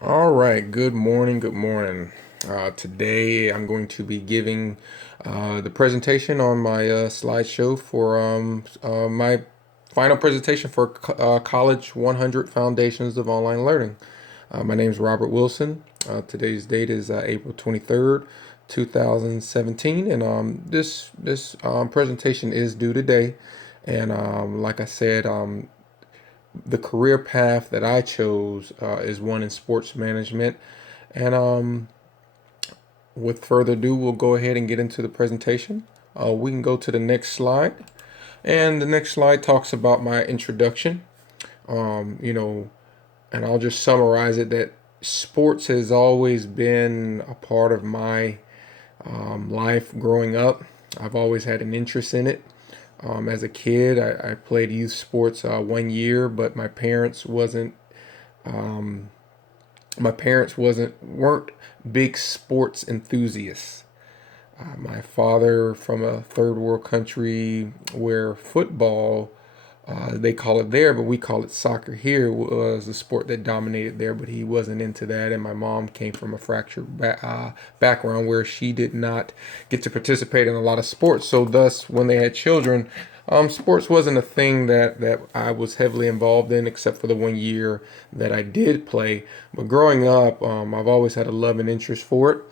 All right, good morning, good morning. Today I'm going to be giving the presentation on my slideshow for my final presentation for College 100 Foundations of Online Learning. My name is Robert Wilson. Today's date is April 23rd, 2017, and this presentation is due today. And like I said, the career path that I chose is one in sports management. And with further ado, we'll go ahead and get into the presentation. We can go to the next slide. And the next slide talks about my introduction. Um, you know, and I'll just summarize it that sports has always been a part of my life growing up. I've always had an interest in it. As a kid, I played youth sports 1 year, but my parents weren't big sports enthusiasts. My father from a third world country where football, they call it there, but we call it soccer here, was the sport that dominated there, but he wasn't into that. And my mom came from a background where she did not get to participate in a lot of sports. So, thus, when they had children, sports wasn't a thing that I was heavily involved in, except for the 1 year that I did play. But growing up, I've always had a love and interest for it.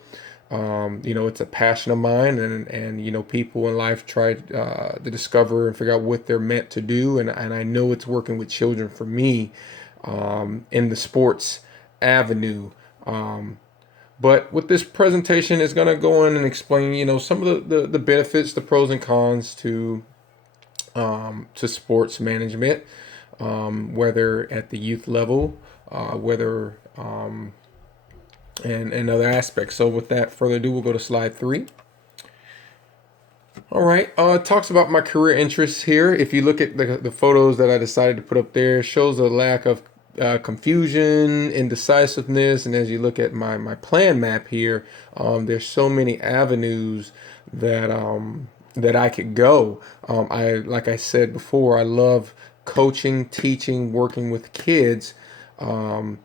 It's a passion of mine, and people in life try to discover and figure out what they're meant to do, and I know it's working with children for me in the sports avenue. But with this presentation, is going to go in and explain, some of the benefits, the pros and cons to sports management, whether at the youth level, whether and other aspects. So, with that further ado, we'll go to slide 3. All right. It talks about my career interests here. If you look at the photos that I decided to put up there, it shows a lack of confusion, indecisiveness, and as you look at my plan map here, there's so many avenues that I could go. Like I said before, I love coaching, teaching, working with kids. Um,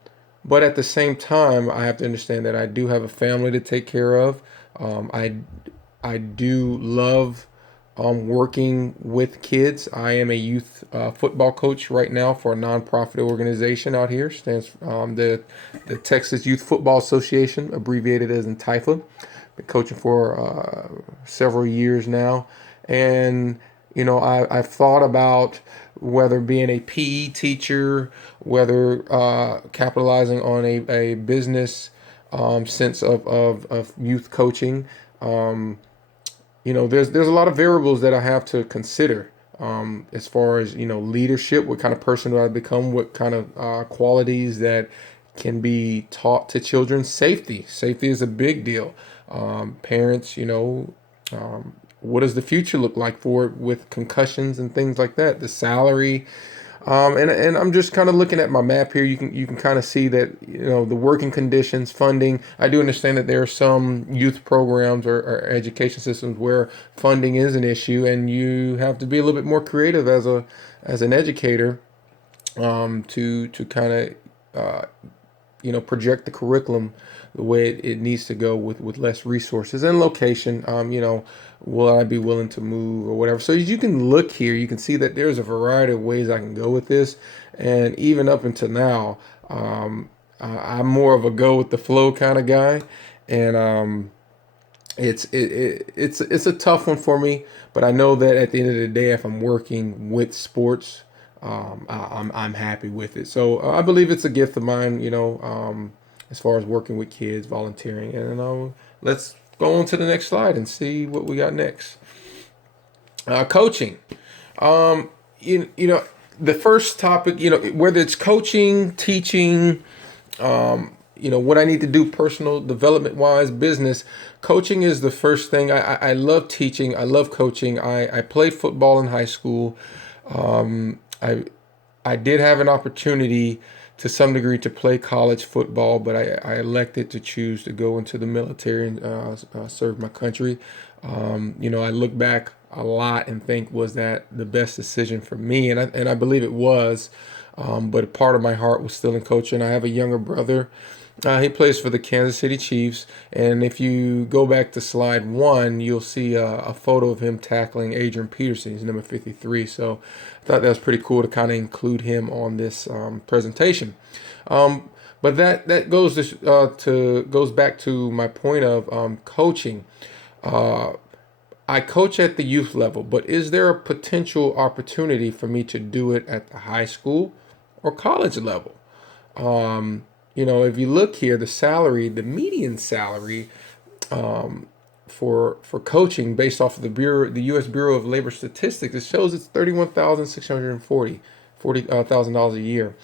but at the same time, I have to understand that I do have a family to take care of. I do love working with kids. I am a youth football coach right now for a nonprofit organization out here. Stands the Texas Youth Football Association, abbreviated as TIFA. Been coaching for several years now, and I've thought about whether being a PE teacher, whether capitalizing on a business sense of youth coaching. Um, there's a lot of variables that I have to consider as far as leadership. What kind of person do I become? What kind of qualities that can be taught to children? Safety is a big deal. Parents, what does the future look like for it with concussions and things like that? The salary, and I'm just kind of looking at my map here. You can kind of see that the working conditions, funding. I do understand that there are some youth programs or education systems where funding is an issue, and you have to be a little bit more creative as an educator to kind of project the curriculum the way it needs to go with less resources and location. Will I be willing to move or whatever? So as you can look here, you can see that there's a variety of ways I can go with this, and even up until now, I'm more of a go with the flow kind of guy, and it's a tough one for me. But I know that at the end of the day, if I'm working with sports, I'm happy with it. So I believe it's a gift of mine, as far as working with kids, volunteering, and let's go on to the next slide and see what we got next. Coaching. Um, you know, the first topic, whether it's coaching, teaching, what I need to do personal development wise, business. Coaching is the first thing. I love teaching. I love coaching. I played football in high school. I I did have an opportunity to some degree to play college football, but I elected to choose to go into the military and serve my country. I look back a lot and think, was that the best decision for me? And I believe it was. but part of my heart was still in coaching. I have a younger brother. He plays for the Kansas City Chiefs, and if you go back to slide one, you'll see a photo of him tackling Adrian Peterson. He's number 53. So I thought that was pretty cool to kind of include him on this presentation. But that goes back to my point of coaching. I coach at the youth level, but is there a potential opportunity for me to do it at the high school or college level? If you look here, the median salary for coaching based off of the U.S. Bureau of Labor Statistics, it shows it's $40,000 a year.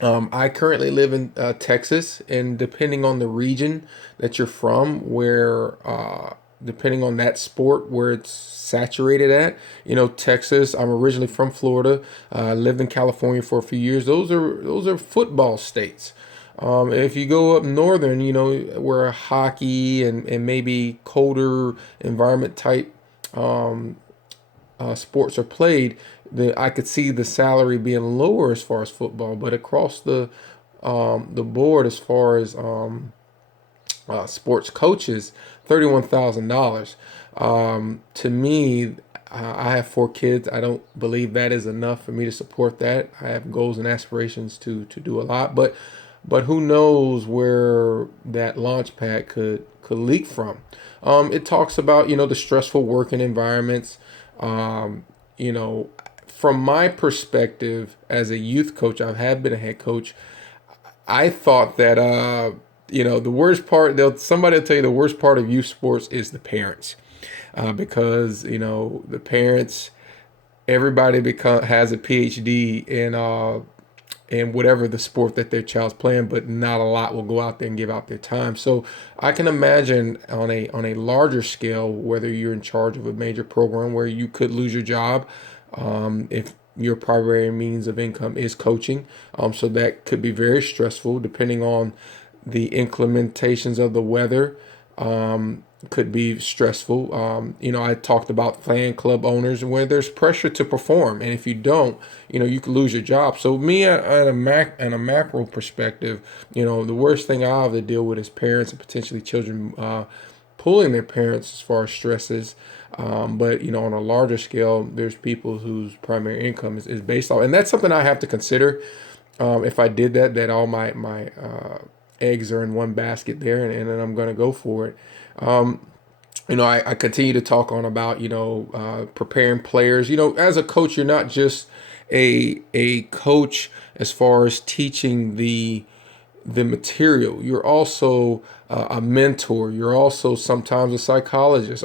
I currently live in Texas, and depending on the region that you're from, depending on that sport where it's saturated at, Texas. I'm originally from Florida. Lived in California for a few years. Those are football states. If you go up northern, where hockey and maybe colder environment type sports are played, I could see the salary being lower as far as football, but across the board as far as sports coaches, $31,000. To me, I have 4 kids. I don't believe that is enough for me to support that. I have goals and aspirations to do a lot, but who knows where that launch pad could leak from. It talks about the stressful working environments. You know, from my perspective as a youth coach, I have been a head coach. I thought that the worst part. Somebody will tell you the worst part of youth sports is the parents, because the parents, everybody has a PhD in whatever the sport that their child's playing, but not a lot will go out there and give out their time. So I can imagine on a larger scale, whether you're in charge of a major program where you could lose your job, if your primary means of income is coaching. So that could be very stressful depending on the inclementations of the weather. Could be stressful. I talked about fan club owners where there's pressure to perform, and if you don't, you could lose your job. So me at a macro perspective, the worst thing I have to deal with is parents and potentially children pulling their parents as far as stresses. But on a larger scale, there's people whose primary income is based on, and that's something I have to consider. If I did that all my eggs are in one basket there, and then I'm going to go for it. I continue to talk on about, preparing players. As a coach, you're not just a coach as far as teaching the material. You're also a mentor. You're also sometimes a psychologist,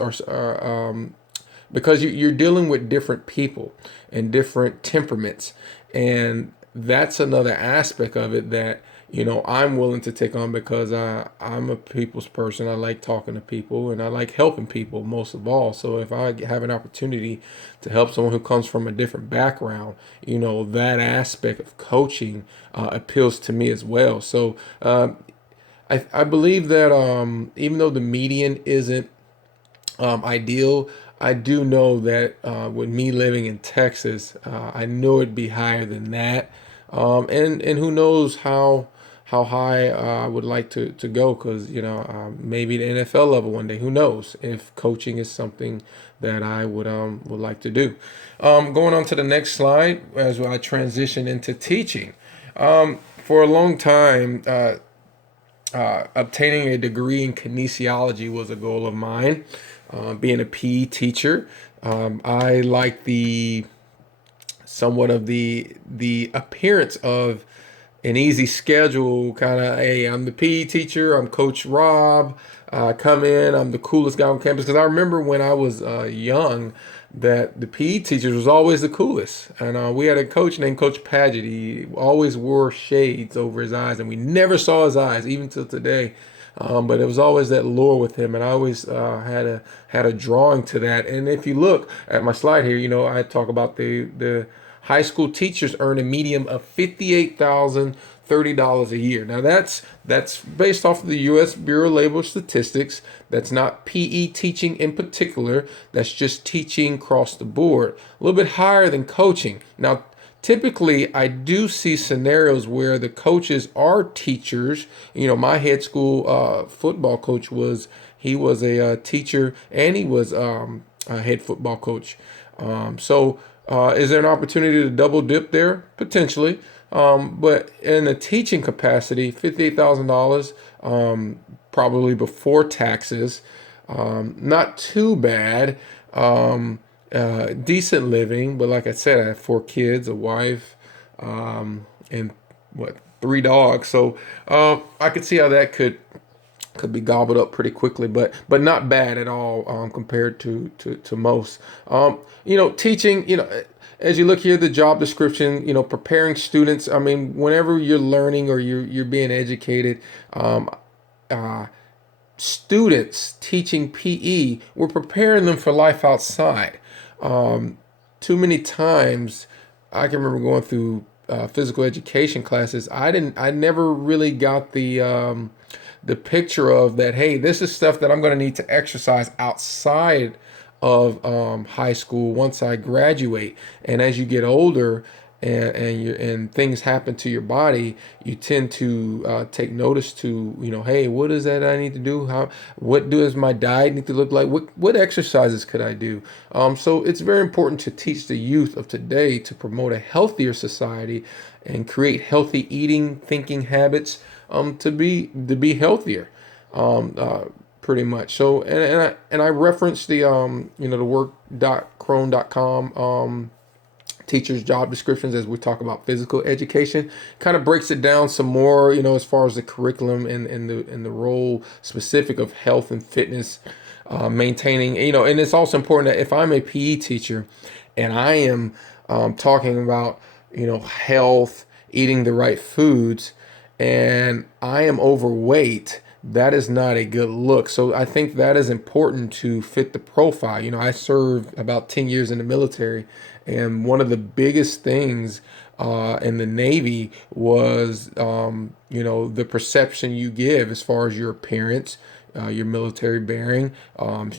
because you're dealing with different people and different temperaments, and that's another aspect of it that I'm willing to take on, because I'm a people's person. I like talking to people and I like helping people most of all. So if I have an opportunity to help someone who comes from a different background, that aspect of coaching appeals to me as well. So I believe that even though the median isn't ideal, I do know that with me living in Texas, I know it'd be higher than that. And who knows how high I would like to go, because maybe the NFL level one day. Who knows if coaching is something that I would like to do. Going on to the next slide as I transition into teaching. For a long time, obtaining a degree in kinesiology was a goal of mine. Being a PE teacher, I like somewhat of the appearance of an easy schedule, kind of, hey, I'm the PE teacher, I'm Coach Rob, I come in, I'm the coolest guy on campus. Because I remember when I was young, that the PE teachers was always the coolest. And we had a coach named Coach Paget. He always wore shades over his eyes, and we never saw his eyes, even till today. But it was always that lure with him, and I always had a drawing to that. And if you look at my slide here, I talk about the high school teachers earn a median of $58,030 a year. Now that's based off of the U.S. Bureau of Labor Statistics. That's not PE teaching in particular. That's just teaching across the board. A little bit higher than coaching. Now, Typically, I do see scenarios where the coaches are teachers. My head school football coach he was a teacher, and he was a head football coach. Is there an opportunity to double dip there? Potentially. But in a teaching capacity, $58,000, probably before taxes, not too bad. Decent living, but like I said, I have 4 kids, a wife, and what, 3 dogs. So I could see how that could be gobbled up pretty quickly, but not bad at all, compared to most. Teaching. As you look here, the job description. Preparing students. I mean, whenever you're learning or you're being educated, uh, students teaching PE, we're preparing them for life outside. Too many times, I can remember going through physical education classes. I never really got the picture of that. Hey, this is stuff that I'm going to need to exercise outside of high school once I graduate. And as you get older, and things happen to your body, you tend to take notice to, hey, what is that I need to do? What does my diet need to look like? What exercises could I do? So it's very important to teach the youth of today to promote a healthier society and create healthy eating, thinking habits, to be healthier. Pretty much. So, and I referenced the work.crone.com teachers job descriptions as we talk about physical education. Kind of breaks it down some more, as far as the curriculum and the role specific of health and fitness, maintaining, and it's also important that if I'm a PE teacher and I am talking about, health, eating the right foods, and I am overweight, that is not a good look. So I think that is important to fit the profile. I served about 10 years in the military, and one of the biggest things in the Navy was, the perception you give as far as your appearance, your military bearing,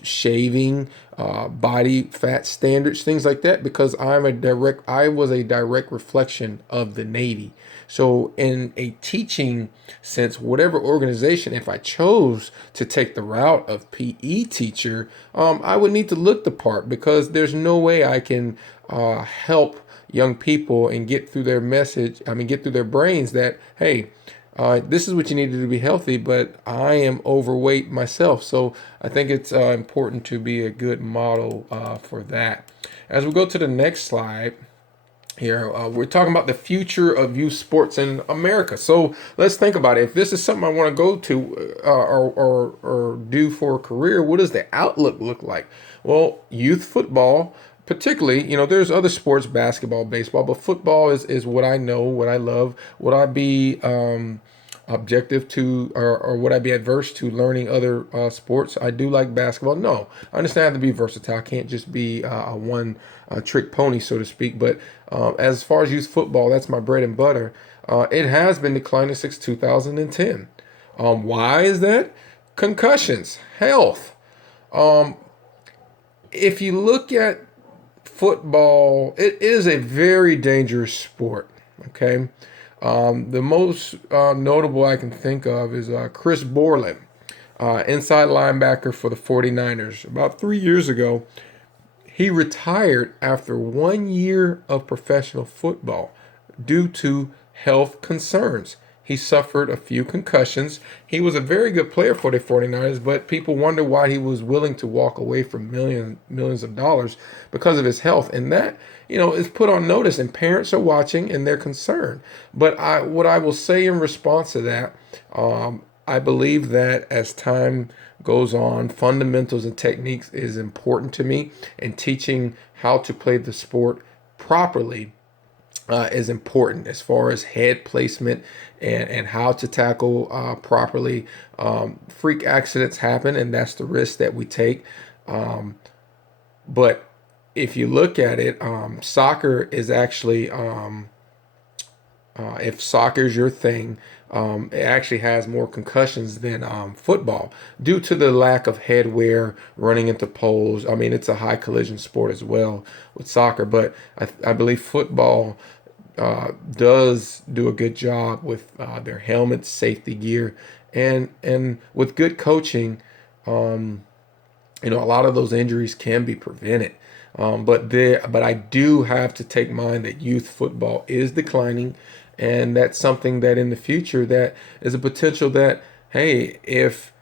shaving, body fat standards, things like that, because I was a direct reflection of the Navy. So in a teaching sense, whatever organization, if I chose to take the route of PE teacher, I would need to look the part, because there's no way I can help young people and get through their message. I mean, get through their brains that, hey, this is what you need to do to be healthy, but I am overweight myself. So I think it's important to be a good model for that. As we go to the next slide here, we're talking about the future of youth sports in America. So let's think about it. If this is something I want to go to or do for a career, what does the outlook look like? Well, youth football, particularly, there's other sports, basketball, baseball, but football is what I know, what I love. Would I be objective to, or would I be adverse to learning other sports? I do like basketball. No, I understand I have to be versatile. I can't just be a one trick pony, so to speak. But as far as youth football, that's my bread and butter. It has been declining since 2010. Why is that? Concussions, health. If you look at football, it is a very dangerous sport. Okay. The most notable I can think of is Chris Borland, inside linebacker for the 49ers. About 3 years ago, he retired after 1 year of professional football due to health concerns. He suffered a few concussions. He was a very good player for the 49ers, but people wonder why he was willing to walk away from millions of dollars because of his health. And that, is put on notice, and parents are watching and they're concerned. But what I will say in response to that, I believe that as time goes on, fundamentals and techniques is important to me, and teaching how to play the sport properly is important as far as head placement and how to tackle properly. Freak accidents happen, and that's the risk that we take. But if you look at it, soccer is actually, if soccer is your thing, it actually has more concussions than football due to the lack of head wear, running into poles. I mean, it's a high collision sport as well with soccer, but I believe football does do a good job with their helmets, safety gear, and with good coaching, a lot of those injuries can be prevented. But I do have to take mind that youth football is declining, and that's something that in the future that is a potential that, hey, if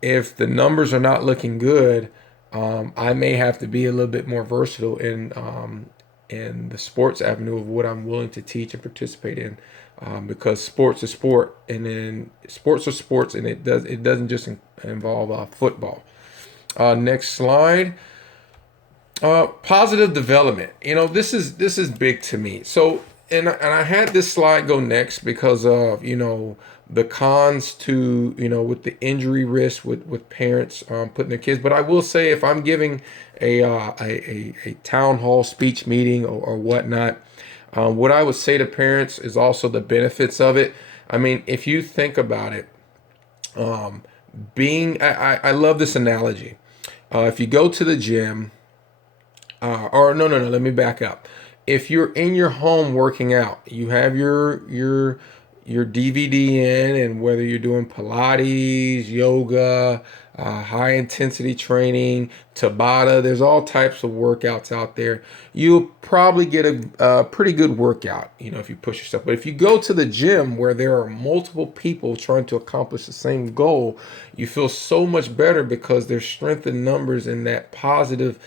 the numbers are not looking good, I may have to be a little bit more versatile in the sports avenue of what I'm willing to teach and participate in, because sports is sport, and then sports are sports, and it doesn't just involve football. Next slide. Positive development. This is big to me. So, and I had this slide go next because of the cons to with the injury risk with parents putting their kids. But I will say, if I'm giving a town hall speech meeting or whatnot, what I would say to parents is also the benefits of it. I mean, if you think about it, I love this analogy. If you go to the gym, or no, no, no, let me back up. If you're in your home working out, you have your DVD in, and whether you're doing Pilates, yoga, high intensity training, Tabata, there's all types of workouts out there. You'll probably get a pretty good workout, if you push yourself. But if you go to the gym where there are multiple people trying to accomplish the same goal, you feel so much better because there's strength in numbers and that positive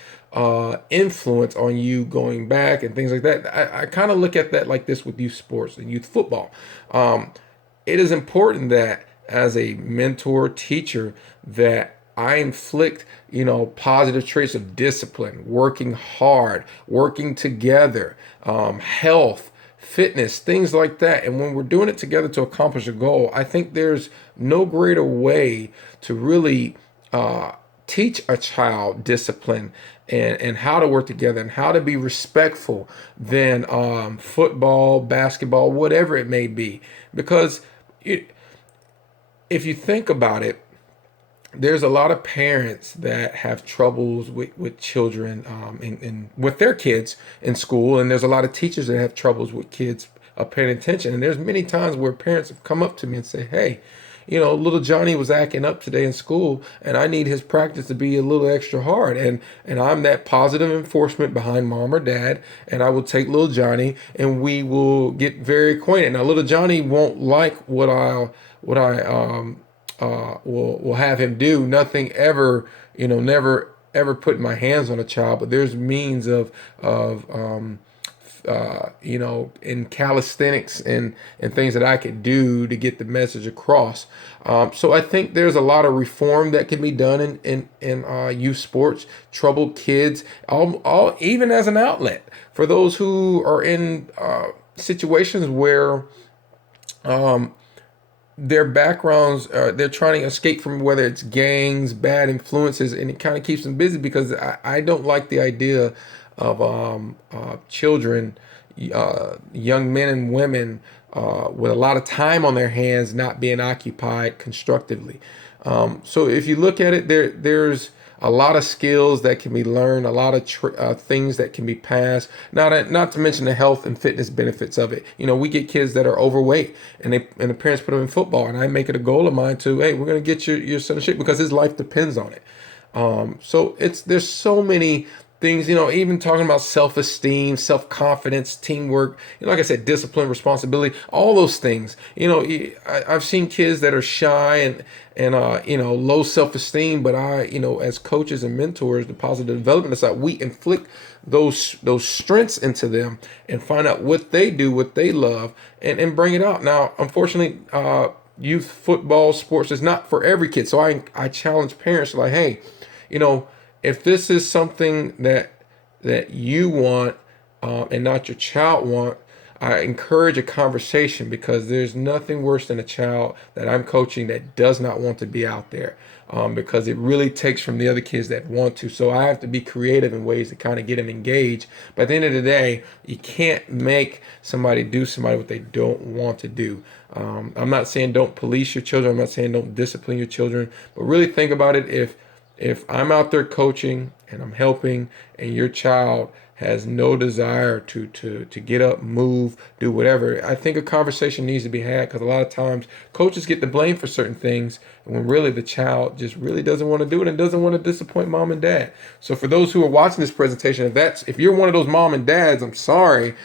influence on you going back and things like that. I kind of look at that like this with youth sports and youth football. It is important that as a mentor teacher that I inflict, positive traits of discipline, working hard, working together, health, fitness, things like that. And when we're doing it together to accomplish a goal, I think there's no greater way to really teach a child discipline and how to work together and how to be respectful than football, basketball, whatever it may be. Because if you think about it, there's a lot of parents that have troubles with children and with their kids in school, and there's a lot of teachers that have troubles with kids paying attention. And there's many times where parents have come up to me and say, "Hey, little Johnny was acting up today in school, and I need his practice to be a little extra hard." And I'm that positive enforcement behind mom or dad, and I will take little Johnny, and we will get very acquainted. Now, little Johnny won't like what I will have him do. Nothing ever, never ever put my hands on a child, but there's means of in calisthenics and things that I could do to get the message across. So I think there's a lot of reform that can be done in youth sports, troubled kids, all even as an outlet for those who are in situations where their backgrounds, they're trying to escape from whether it's gangs, bad influences, and it kind of keeps them busy because I don't like the idea of children, young men and women with a lot of time on their hands not being occupied constructively. So if you look at it, there's a lot of skills that can be learned, a lot of things that can be passed. Not to mention the health and fitness benefits of it. We get kids that are overweight, and the parents put them in football, and I make it a goal of mine to, hey, we're gonna get your son in shape because his life depends on it. So there's so many things, even talking about self-esteem, self-confidence, teamwork, like I said, discipline, responsibility, all those things. I've seen kids that are shy and low self-esteem, but as coaches and mentors, the positive development side, we inflict those strengths into them and find out what they do, what they love, and bring it out. Now, unfortunately, youth football sports is not for every kid. So I challenge parents like, hey, if this is something that you want and not your child want, I encourage a conversation because there's nothing worse than a child that I'm coaching that does not want to be out there, because it really takes from the other kids that want to. So I have to be creative in ways to kind of get them engaged. But at the end of the day, you can't make somebody do somebody what they don't want to do. I'm not saying don't police your children. I'm not saying don't discipline your children. But really think about it. If I'm out there coaching and I'm helping, and your child has no desire to get up, move, do whatever, I think a conversation needs to be had, because a lot of times coaches get the blame for certain things when really the child just really doesn't want to do it and doesn't want to disappoint mom and dad. So for those who are watching this presentation, if you're one of those mom and dads, I'm sorry,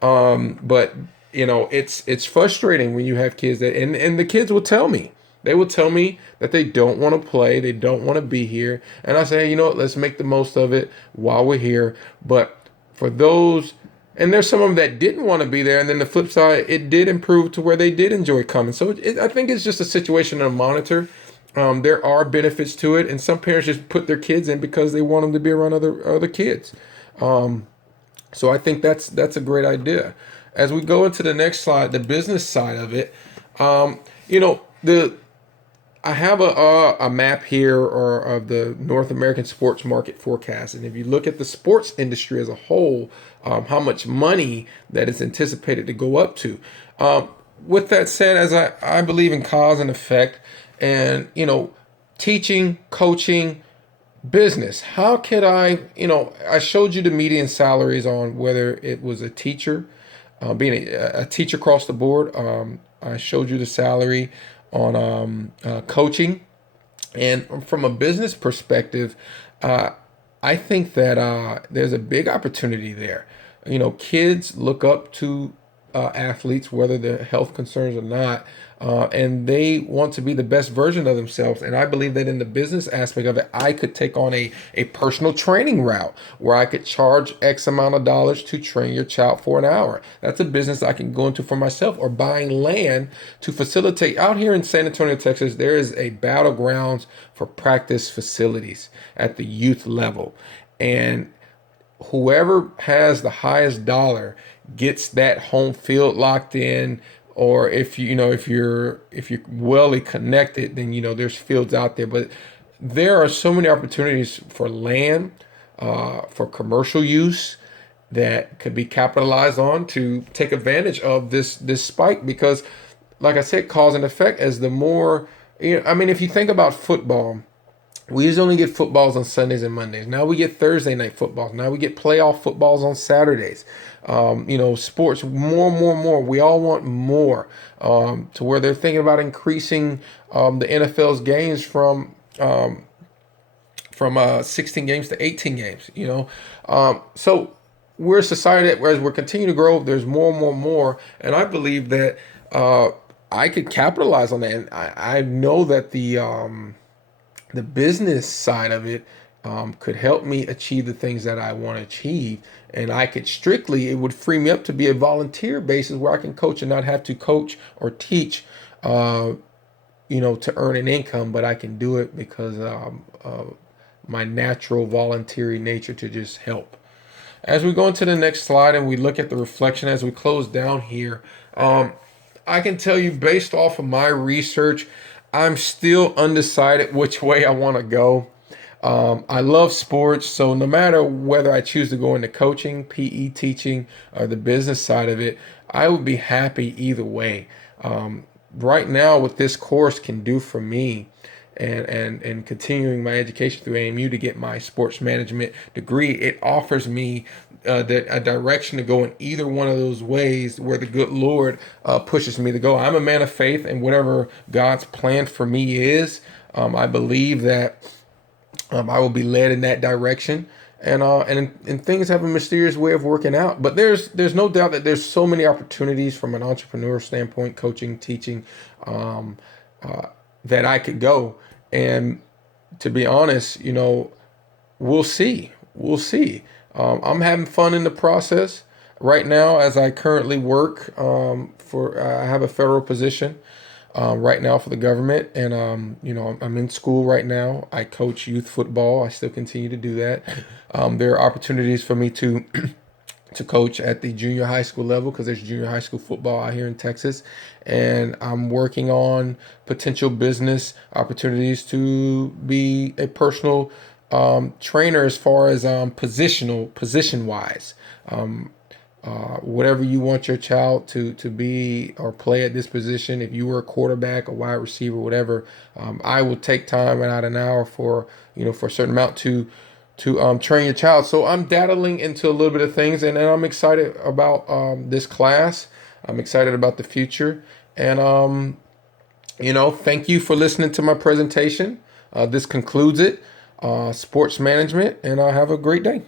but it's frustrating when you have kids that, and the kids will tell me. They will tell me that they don't want to play, they don't want to be here, and I say, what, let's make the most of it while we're here. But for those, and there's some of them that didn't want to be there, and then the flip side, it did improve to where they did enjoy coming. So I think it's just a situation to monitor. There are benefits to it, and some parents just put their kids in because they want them to be around other kids. So I think that's a great idea. As we go into the next slide, the business side of it, the I have a map here or of the North American sports market forecast, and if you look at the sports industry as a whole, how much money that is anticipated to go up to. With that said, as I believe in cause and effect, and teaching, coaching, business. How could I showed you the median salaries on whether it was a teacher, being a teacher across the board. I showed you the salary on coaching. And from a business perspective, I think that there's a big opportunity there. Kids look up to athletes, whether they're health concerns or not, and they want to be the best version of themselves. And I believe that in the business aspect of it, I could take on a personal training route where I could charge X amount of dollars to train your child for an hour. That's a business I can go into for myself, or buying land to facilitate. Out here in San Antonio, Texas, there is a battlegrounds for practice facilities at the youth level. And whoever has the highest dollar gets that home field locked in. Or if you're well connected, then there's fields out there. But there are so many opportunities for land, for commercial use, that could be capitalized on to take advantage of this spike. Because, like I said, cause and effect. As the more, if you think about football, we used to only get footballs on Sundays and Mondays. Now we get Thursday night footballs. Now we get playoff footballs on Saturdays. Sports, more. We all want more, to where they're thinking about increasing the NFL's games from 16 games to 18 games. So we're a society that, as we're continuing to grow, there's more. And I believe that I could capitalize on that. And I know that the business side of it could help me achieve the things that I want to achieve. And it would free me up to be a volunteer basis where I can coach and not have to coach or teach, to earn an income, but I can do it because of my natural volunteering nature to just help. As we go into the next slide and we look at the reflection as we close down here, I can tell you, based off of my research, I'm still undecided which way I want to go. I love sports, so no matter whether I choose to go into coaching, PE teaching, or the business side of it, I would be happy either way. Right now, what this course can do for me, and continuing my education through AMU to get my sports management degree, it offers me a direction to go in either one of those ways where the good Lord pushes me to go. I'm a man of faith, and whatever God's plan for me is, I believe that I will be led in that direction. And things have a mysterious way of working out. But there's no doubt that there's so many opportunities from an entrepreneur standpoint, coaching, teaching, that I could go. And to be honest, we'll see. We'll see. I'm having fun in the process right now as I currently work I have a federal position right now for the government, and I'm in school right now. I coach youth football. I still continue to do that. There are opportunities for me to to coach at the junior high school level, because there's junior high school football out here in Texas, and I'm working on potential business opportunities to be a personal trainer as far as position wise. whatever you want your child to be or play at this position. If you were a quarterback, a wide receiver, whatever, I will take time out an hour for for a certain amount to train your child. So I'm dabbling into a little bit of things, and I'm excited about this class. I'm excited about the future, and thank you for listening to my presentation. This concludes it, sports management, and have a great day.